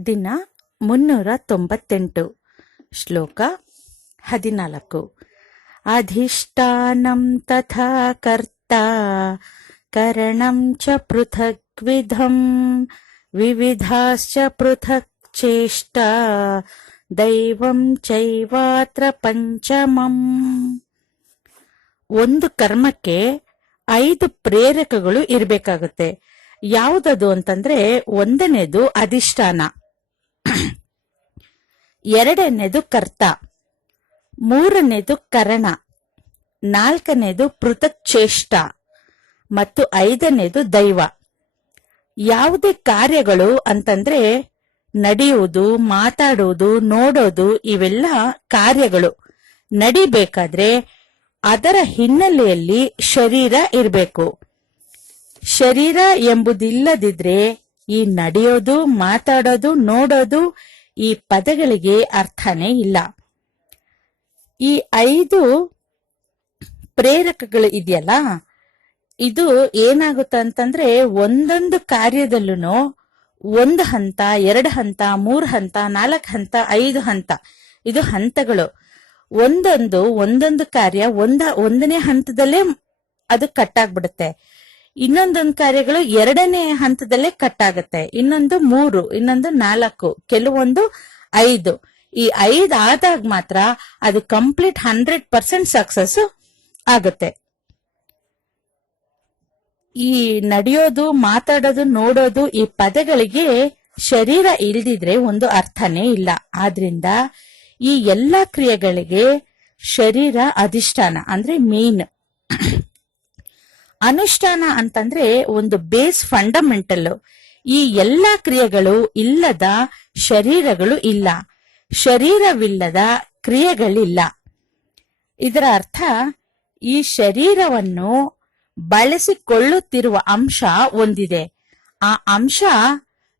ದಿನ 398 ಶ್ಲೋಕ 14 ಅಧಿಷ್ಠಾನಂ ತಥಾ ಕರ್ತಾ ಕರಣಂ ಚ ಪೃಥಗ್ವಿಧಂ ವಿವಿಧಾಶ್ಚ ಪೃಥಕ್ ಚೇಷ್ಟಾ ದೈವಂ ಚೈವಾತ್ರ ಪಂಚಮಂ. ಒಂದು ಕರ್ಮಕ್ಕೆ 5 ಪ್ರೇರಕಗಳು ಇರಬೇಕಾಗುತ್ತೆ. ಯಾವುದದು ಅಂತಂದ್ರೆ, ಒಂದನೇದು ಅಧಿಷ್ಠಾನ, ಎರಡನೇದು ಕರ್ತ, ಮೂರನೇದು ಕರಣ, ನಾಲ್ಕನೇದು ಪೃಥಕ್ ಚೇಷ್ಟ ಮತ್ತು ಐದನೇದು ದೈವ. ಯಾವುದೇ ಕಾರ್ಯಗಳು ಅಂತಂದ್ರೆ ನಡೆಯುವುದು, ಮಾತಾಡುವುದು, ನೋಡೋದು, ಇವೆಲ್ಲ ಕಾರ್ಯಗಳು ನಡಿಬೇಕಾದ್ರೆ ಅದರ ಹಿನ್ನೆಲೆಯಲ್ಲಿ ಶರೀರ ಇರಬೇಕು. ಶರೀರ ಎಂಬುದಿಲ್ಲದಿದ್ರೆ ಈ ನಡೆಯೋದು, ಮಾತಾಡೋದು, ನೋಡೋದು ಈ ಪದಗಳಿಗೆ ಅರ್ಥನೇ ಇಲ್ಲ. ಈ 5 ಪ್ರೇರಕಗಳು ಇದೆಯಲ್ಲ, ಇದು ಏನಾಗುತ್ತೆ ಅಂತಂದ್ರೆ ಒಂದೊಂದು ಕಾರ್ಯದಲ್ಲೂ 1 ಹಂತ, 2 ಹಂತ, 3 ಹಂತ, 4 ಹಂತ, 5 ಹಂತ, ಇದು ಹಂತಗಳು. ಒಂದೊಂದು ಕಾರ್ಯ ಒಂದನೇ ಹಂತದಲ್ಲೇ ಅದು ಕಟ್ಟಾಗ್ಬಿಡುತ್ತೆ. ಇನ್ನೊಂದೊಂದು ಕಾರ್ಯಗಳು 2ನೇ ಹಂತದಲ್ಲೇ ಕಟ್ಟಾಗುತ್ತೆ, ಇನ್ನೊಂದು 3, ಇನ್ನೊಂದು 4, ಕೆಲವೊಂದು 5. ಈ 5 ಆದಾಗ ಮಾತ್ರ ಅದು ಕಂಪ್ಲೀಟ್ 100% ಸಕ್ಸಸ್ ಆಗುತ್ತೆ. ಈ ನಡೆಯೋದು, ಮಾತಾಡೋದು, ನೋಡೋದು ಈ ಪದಗಳಿಗೆ ಶರೀರ ಇಲ್ದಿದ್ರೆ ಒಂದು ಅರ್ಥನೇ ಇಲ್ಲ. ಆದ್ರಿಂದ ಈ ಎಲ್ಲಾ ಕ್ರಿಯೆಗಳಿಗೆ ಶರೀರ ಅಧಿಷ್ಠಾನ ಅಂದ್ರೆ ಮೇನ್. ಅನುಷ್ಠಾನ ಅಂತಂದ್ರೆ ಒಂದು ಬೇಸ್, ಫಂಡಮೆಂಟಲ್. ಈ ಎಲ್ಲಾ ಕ್ರಿಯೆಗಳು ಇಲ್ಲದ ಶರೀರಗಳು ಇಲ್ಲ, ಶರೀರವಿಲ್ಲದ ಕ್ರಿಯೆಗಳಿಲ್ಲ. ಇದರ ಅರ್ಥ, ಈ ಶರೀರವನ್ನು ಬಳಸಿಕೊಳ್ಳುತ್ತಿರುವ ಅಂಶ ಒಂದಿದೆ. ಆ ಅಂಶ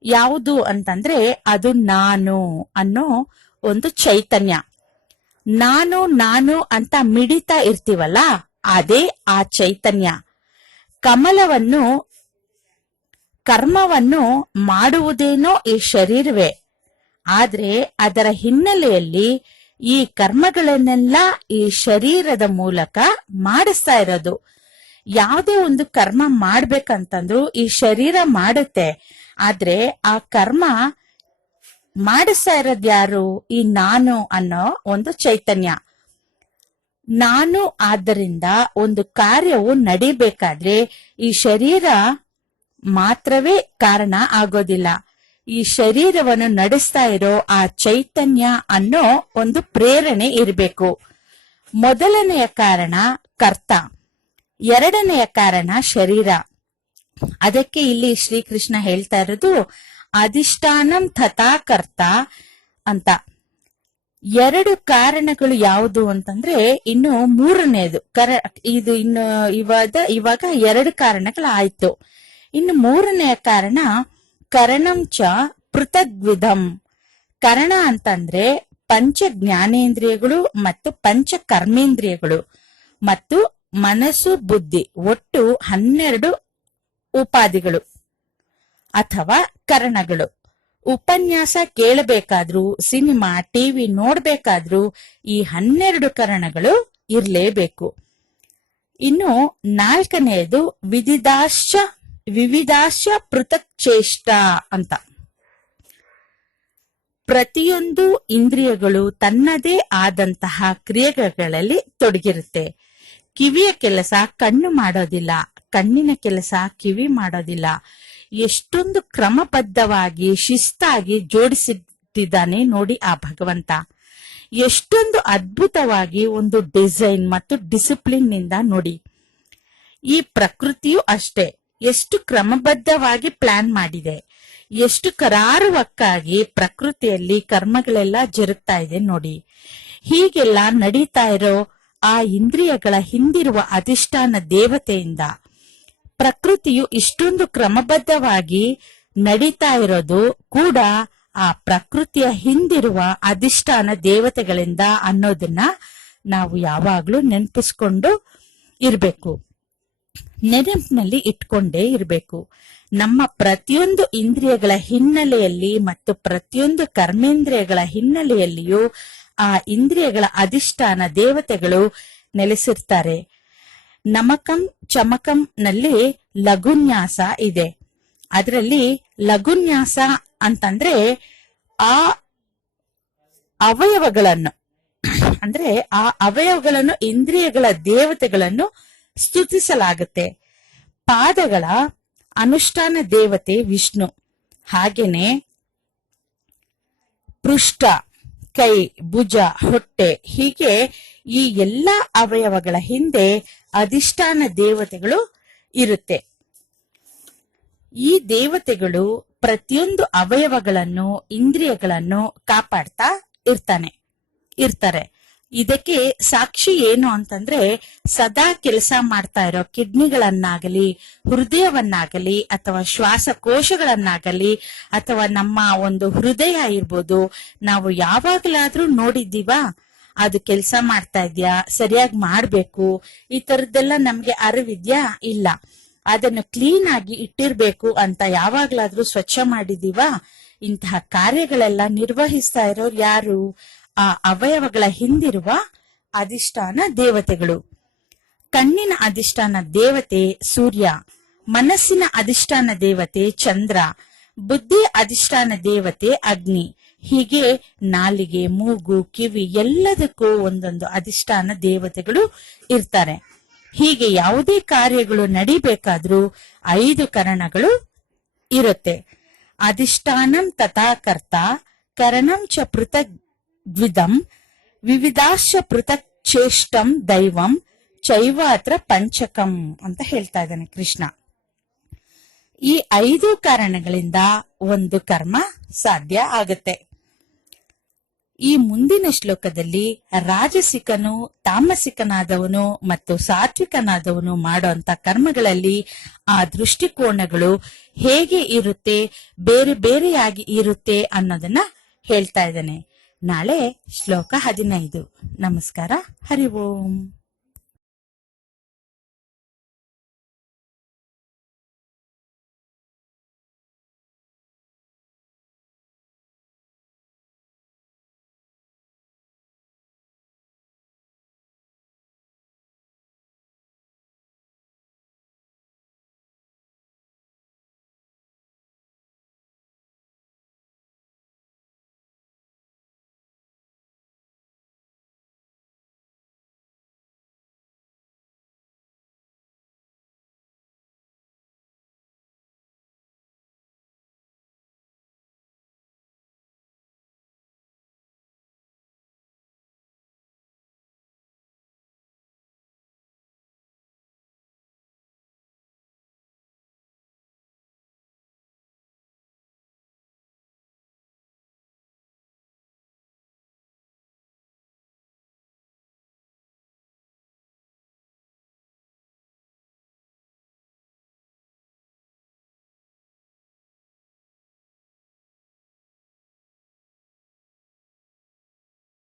ಯಾವುದು ಅಂತಂದ್ರೆ ಅದು ನಾನು ಅನ್ನೋ ಒಂದು ಚೈತನ್ಯ. ನಾನು ಅಂತ ಮಿಡಿತಾ ಇರ್ತೀವಲ್ಲ, ಅದೇ ಆ ಚೈತನ್ಯ. ಕರ್ಮವನ್ನು ಮಾಡುವುದೇನೋ ಈ ಶರೀರವೇ, ಆದ್ರೆ ಅದರ ಹಿನ್ನೆಲೆಯಲ್ಲಿ ಈ ಕರ್ಮಗಳನ್ನೆಲ್ಲ ಈ ಶರೀರದ ಮೂಲಕ ಮಾಡಿಸ್ತಾ ಇರೋದು. ಯಾವುದೇ ಒಂದು ಕರ್ಮ ಮಾಡ್ಬೇಕಂತಂದ್ರು ಈ ಶರೀರ ಮಾಡುತ್ತೆ, ಆದ್ರೆ ಆ ಕರ್ಮ ಮಾಡಿಸ್ತಾ ಇರೋದು ಯಾರು? ಈ ನಾನು ಅನ್ನೋ ಒಂದು ಚೈತನ್ಯ. ನಾನು ಆದ್ದರಿಂದ ಒಂದು ಕಾರ್ಯವು ನಡಿಬೇಕಾದ್ರೆ ಈ ಶರೀರ ಮಾತ್ರವೇ ಕಾರಣ ಆಗೋದಿಲ್ಲ. ಈ ಶರೀರವನ್ನು ನಡೆಸ್ತಾ ಇರೋ ಆ ಚೈತನ್ಯ ಅನ್ನೋ ಒಂದು ಪ್ರೇರಣೆ ಇರಬೇಕು. ಮೊದಲನೆಯ ಕಾರಣ ಕರ್ತ, ಎರಡನೆಯ ಕಾರಣ ಶರೀರ. ಅದಕ್ಕೆ ಇಲ್ಲಿ ಶ್ರೀಕೃಷ್ಣ ಹೇಳ್ತಾ ಇರೋದು ಅಧಿಷ್ಠಾನಂ ತಥಾ ಕರ್ತ ಅಂತ. 2 ಕಾರಣಗಳು ಯಾವುದು ಅಂತಂದ್ರೆ ಇನ್ನು ಮೂರನೇದು ಇದು ಇನ್ನು ಇವಾಗ 2 ಕಾರಣಗಳಾಯ್ತು. ಇನ್ನು ಮೂರನೆಯ ಕಾರಣ ಕರಣಂಚ ಪೃಥಗ್ವಿಧಂ. ಕರಣ ಅಂತಂದ್ರೆ ಪಂಚ ಜ್ಞಾನೇಂದ್ರಿಯಗಳು ಮತ್ತು ಪಂಚ ಕರ್ಮೇಂದ್ರಿಯಗಳು ಮತ್ತು ಮನಸ್ಸು, ಬುದ್ಧಿ, ಒಟ್ಟು 12 ಉಪಾಧಿಗಳು ಅಥವಾ ಕರಣಗಳು. ಉಪನ್ಯಾಸ ಕೇಳಬೇಕಾದ್ರೂ, ಸಿನಿಮಾ, ಟಿವಿ ನೋಡ್ಬೇಕಾದ್ರೂ ಈ 12 ಕರಣಗಳು ಇರ್ಲೇಬೇಕು. ಇನ್ನು 4ನೇದು ವಿವಿಧಾಶ್ಚ ಪೃಥಕ್ ಚೇಷ್ಟ ಅಂತ. ಪ್ರತಿಯೊಂದು ಇಂದ್ರಿಯಗಳು ತನ್ನದೇ ಆದಂತಹ ಕ್ರಿಯೆಗಳಲ್ಲಿ ತೊಡಗಿರುತ್ತೆ. ಕಿವಿಯ ಕೆಲಸ ಕಣ್ಣು ಮಾಡೋದಿಲ್ಲ, ಕಣ್ಣಿನ ಕೆಲಸ ಕಿವಿ ಮಾಡೋದಿಲ್ಲ. ಎಷ್ಟೊಂದು ಕ್ರಮಬದ್ಧವಾಗಿ ಶಿಸ್ತಾಗಿ ಜೋಡಿಸಿಟ್ಟಿದ್ದಾನೆ ನೋಡಿ ಆ ಭಗವಂತ. ಎಷ್ಟೊಂದು ಅದ್ಭುತವಾಗಿ ಒಂದು ಡಿಸೈನ್ ಮತ್ತು ಡಿಸಿಪ್ಲಿನ್ ನಿಂದ ನೋಡಿ. ಈ ಪ್ರಕೃತಿಯು ಅಷ್ಟೇ, ಎಷ್ಟು ಕ್ರಮಬದ್ಧವಾಗಿ ಪ್ಲಾನ್ ಮಾಡಿದೆ, ಎಷ್ಟು ಕರಾರುವಕ್ಕಾಗಿ ಪ್ರಕೃತಿಯಲ್ಲಿ ಕರ್ಮಗಳೆಲ್ಲ ಜರುಗ್ತಾ ಇದೆ ನೋಡಿ. ಹೀಗೆಲ್ಲ ನಡೀತಾ ಇರೋ ಆ ಇಂದ್ರಿಯಗಳ ಹಿಂದಿರುವ ಅಧಿಷ್ಠಾನ ದೇವತೆಯಿಂದ ಪ್ರಕೃತಿಯು ಇಷ್ಟೊಂದು ಕ್ರಮಬದ್ಧವಾಗಿ ನಡೀತಾ ಇರೋದು ಕೂಡ ಆ ಪ್ರಕೃತಿಯ ಹಿಂದಿರುವ ಅಧಿಷ್ಠಾನ ದೇವತೆಗಳಿಂದ ಅನ್ನೋದನ್ನ ನಾವು ಯಾವಾಗ್ಲೂ ನೆನಪಿಸ್ಕೊಂಡು ಇರ್ಬೇಕು. ನೆನಪಿನಲ್ಲಿ ಇಟ್ಕೊಂಡೇ ಇರಬೇಕು. ನಮ್ಮ ಪ್ರತಿಯೊಂದು ಇಂದ್ರಿಯಗಳ ಹಿನ್ನೆಲೆಯಲ್ಲಿ ಮತ್ತು ಪ್ರತಿಯೊಂದು ಕರ್ಮೇಂದ್ರಿಯಗಳ ಹಿನ್ನೆಲೆಯಲ್ಲಿಯೂ ಆ ಇಂದ್ರಿಯಗಳ ಅಧಿಷ್ಠಾನ ದೇವತೆಗಳು ನೆಲೆಸಿರ್ತಾರೆ. ನಮಕಂ ಚಮಕಂ ನಲ್ಲಿ ಲಘುನ್ಯಾಸ ಇದೆ. ಅದರಲ್ಲಿ ಲಘುನ್ಯಾಸ ಅಂತಂದ್ರೆ ಆ ಅವಯವಗಳನ್ನು ಅಂದ್ರೆ ಆ ಅವಯವಗಳನ್ನು ಇಂದ್ರಿಯಗಳ ದೇವತೆಗಳನ್ನು ಸ್ತುತಿಸಲಾಗುತ್ತೆ. ಪಾದಗಳ ಅನುಷ್ಠಾನ ದೇವತೆ ವಿಷ್ಣು. ಹಾಗೇನೆ ಪೃಷ್ಠ, ಕೈ, ಭುಜ, ಹೊಟ್ಟೆ ಹೀಗೆ ಈ ಎಲ್ಲಾ ಅವಯವಗಳ ಹಿಂದೆ ಅಧಿಷ್ಠಾನ ದೇವತೆಗಳು ಇರುತ್ತೆ. ಈ ದೇವತೆಗಳು ಪ್ರತಿಯೊಂದು ಅವಯವಗಳನ್ನು ಇಂದ್ರಿಯಗಳನ್ನು ಕಾಪಾಡ್ತಾ ಇರ್ತಾರೆ. ಇದಕ್ಕೆ ಸಾಕ್ಷಿ ಏನು ಅಂತಂದ್ರೆ ಸದಾ ಕೆಲಸ ಮಾಡ್ತಾ ಇರೋ ಕಿಡ್ನಿಗಳನ್ನಾಗಲಿ, ಹೃದಯವನ್ನಾಗಲಿ, ಅಥವಾ ಶ್ವಾಸಕೋಶಗಳನ್ನಾಗಲಿ, ಅಥವಾ ನಮ್ಮ ಒಂದು ಹೃದಯ ಇರ್ಬೋದು, ನಾವು ಯಾವಾಗಲಾದ್ರೂ ನೋಡಿದ್ದೀವಾ ಅದು ಕೆಲಸ ಮಾಡ್ತಾ ಇದ್ಯಾ, ಸರಿಯಾಗಿ ಮಾಡ್ಬೇಕು, ಈ ತರದ್ದೆಲ್ಲ ನಮ್ಗೆ ಅರಿವಿದ್ಯಾ? ಇಲ್ಲ. ಅದನ್ನು ಕ್ಲೀನ್ ಆಗಿ ಇಟ್ಟಿರ್ಬೇಕು ಅಂತ ಯಾವಾಗ್ಲಾದ್ರೂ ಸ್ವಚ್ಛ ಮಾಡಿದೀವಾ? ಇಂತಹ ಕಾರ್ಯಗಳೆಲ್ಲ ನಿರ್ವಹಿಸ್ತಾ ಇರೋರು ಯಾರು? ಆ ಅವಯವಗಳ ಹಿಂದಿರುವ ಅಧಿಷ್ಠಾನ ದೇವತೆಗಳು. ಕಣ್ಣಿನ ಅಧಿಷ್ಠಾನ ದೇವತೆ ಸೂರ್ಯ, ಮನಸ್ಸಿನ ಅಧಿಷ್ಠಾನ ದೇವತೆ ಚಂದ್ರ, ಬುದ್ಧಿ ಅಧಿಷ್ಠಾನ ದೇವತೆ ಅಗ್ನಿ. ಹೀಗೆ ನಾಲಿಗೆ, ಮೂಗು, ಕಿವಿ ಎಲ್ಲದಕ್ಕೂ ಒಂದೊಂದು ಅಧಿಷ್ಠಾನ ದೇವತೆಗಳು ಇರ್ತಾರೆ. ಹೀಗೆ ಯಾವುದೇ ಕಾರ್ಯಗಳು ನಡಿಬೇಕಾದ್ರೂ 5 ಕರಣಗಳು ಇರುತ್ತೆ. ಅಧಿಷ್ಠಾನಂ ತಥಾ ಕರ್ತ ಕರಣಂ ಚ ಪೃಥಕ್ ದ್ವಿಧಂ ವಿವಿಧಾಶ್ಚ ಪೃಥಕ್ ಚೇಷ್ಟಂ ದೈವಂ ಚೈವಾತ್ರ ಪಂಚಕಂ ಅಂತ ಹೇಳ್ತಾ ಇದ್ದಾನೆ ಕೃಷ್ಣ. ಈ 5 ಕಾರಣಗಳಿಂದ ಒಂದು ಕರ್ಮ ಸಾಧ್ಯ ಆಗುತ್ತೆ. ಈ ಮುಂದಿನ ಶ್ಲೋಕದಲ್ಲಿ ರಾಜಸಿಕನು, ತಾಮಸಿಕನಾದವನು ಮತ್ತು ಸಾತ್ವಿಕನಾದವನು ಮಾಡುವಂತ ಕರ್ಮಗಳಲ್ಲಿ ಆ ದೃಷ್ಟಿಕೋನಗಳು ಹೇಗೆ ಇರುತ್ತೆ, ಬೇರೆ ಬೇರೆಯಾಗಿ ಇರುತ್ತೆ ಅನ್ನೋದನ್ನ ಹೇಳ್ತಾ ಇದ್ದಾನೆ. ನಾಳೆ ಶ್ಲೋಕ 15. ನಮಸ್ಕಾರ. ಹರಿ ಓಂ.